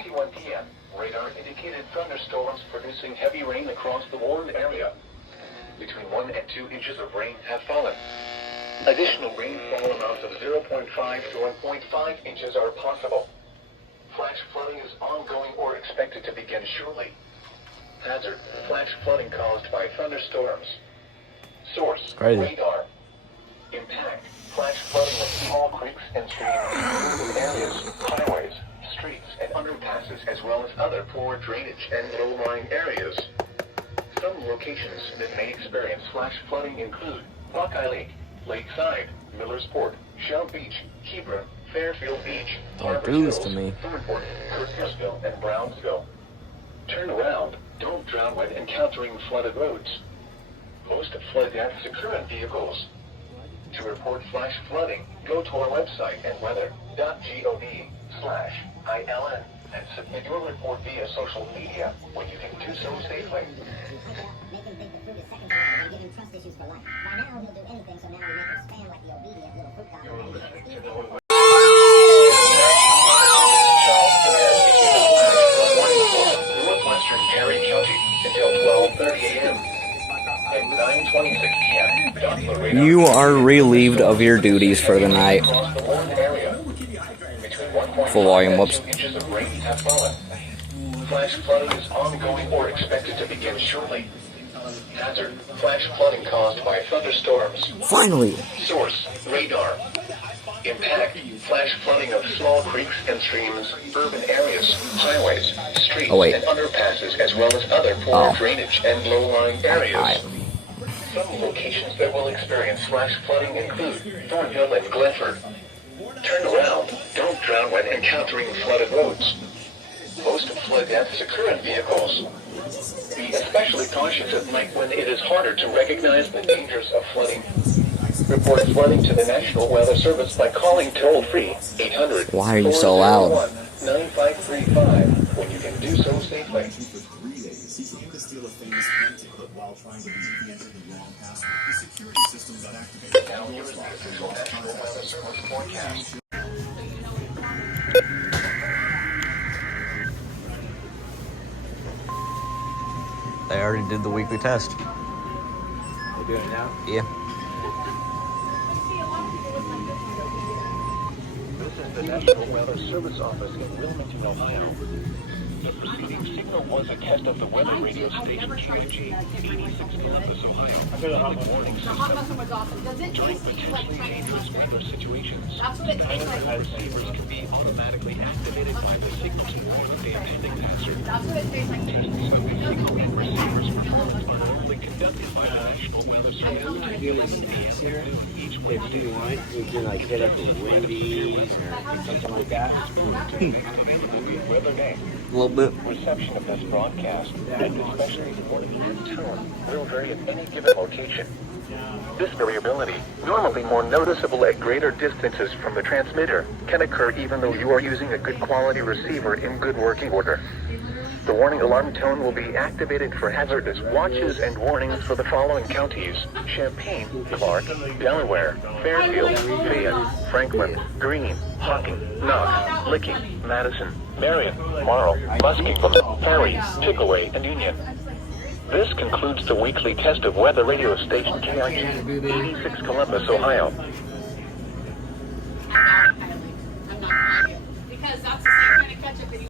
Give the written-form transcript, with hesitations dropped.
10:21 p.m., radar indicated thunderstorms producing heavy rain across the warned area. Between 1 and 2 inches of rain have fallen. Additional rainfall amounts of 0.5 to 1.5 inches are possible. Flash flooding is ongoing or expected to begin shortly. Hazard: flash flooding caused by thunderstorms. Source: radar. Impact: flash flooding of small creeks and streams, urban areas, highways, streets, and underpasses, as well as other poor drainage and low-lying areas. Some locations that may experience flash flooding include Buckeye Lake, Lakeside, Millersport, Shell Beach, Hebron, Fairfield Beach, Harbor Hills, Thornport, Kirkisville, and Brownsville. Turn around. Don't drown when encountering flooded roads. Most flood deaths occur in vehicles. To report flash flooding, go to our website at weather.gov/ILN and submit your report via social media when you can do so safely. Making think the fruit is secondary and give him trust issues for life. By now he'll do anything, so now we make him stand like the obedient little fruit cop. Northwestern Perry County until 12:30 a.m. At 9:26 p.m. You are relieved of your duties for the night. Full volume, whoops. Inches of rain have fallen. Flash flooding is ongoing or expected to begin shortly. Hazard: flash flooding caused by thunderstorms. Finally! Source: radar. Impact: flash flooding of small creeks and streams, urban areas, highways, streets, and underpasses, as well as other poor drainage and low-lying areas. Some locations that will experience flash flooding include Thornhill and Glenford. Turn around. Don't drown when encountering flooded roads. Most flood deaths occur in vehicles. Be especially cautious at night when it is harder to recognize the dangers of flooding. Report flooding to the National Weather Service by calling toll-free 800 Why are you so loud? 9535 when you can do so safely. For 3 days, he came to steal a famous painting, but while trying to leave, he entered the wrong password. The security system got activated. Now here is the official National Weather Service forecast. They already did the weekly test. They're doing it now? Yeah. This is the National Weather Service office in Wilmington, Ohio. The preceding signal was a test of the weather radio station KG 86 Columbus, Ohio. Public warning system. During potentially dangerous weather situations, dial receivers can be automatically activated by the signal to warn of the impending hazard. Signal receivers are normally conducted by the National Weather Service each Wednesday. We can like hit up the Wendy's or something like that. Weather name. A little bit. Reception of this broadcast, and especially the warning and tone, will vary at any given location. This variability, normally more noticeable at greater distances from the transmitter, can occur even though you are using a good quality receiver in good working order. The warning alarm tone will be activated for hazardous watches and warnings for the following counties: Champaign, Clark, Delaware, Fairfield, Fayette, Franklin, Greene, Hocking, Knox, Licking, Madison, Marion, Marl, Muskingum, Perry, Pickaway, and Union. This concludes the weekly test of weather radio station KIG 86 Columbus, Ohio.